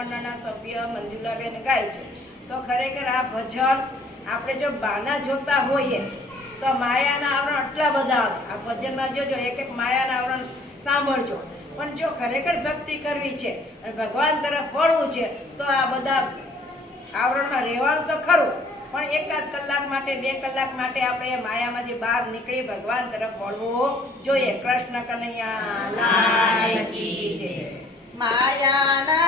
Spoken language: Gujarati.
મંડળના સભ્ય મંજુલાબેન ગાય છે. તો ખરેખર આ ભજન આપણે જો બાના જોતા હોઈએ, તો માયાના આવરણ આટલા બધા આવે. આ ભજનમાં જોજો, એક એક માયાના આવરણ સાંભળજો. પણ જો ખરેખર ભક્તિ કરવી છે અને ભગવાન તરફ વળવું છે, તો આ બધા આવરણમાં રહેવાનું તો ખરું. પણ એકાદ કલાક માટે, બે કલાક માટે આપણે એ માયામાંથી બહાર નીકળી ભગવાન તરફ વળવું જોઈએ. કૃષ્ણ કનૈયા, લાલ કી જય. માયાના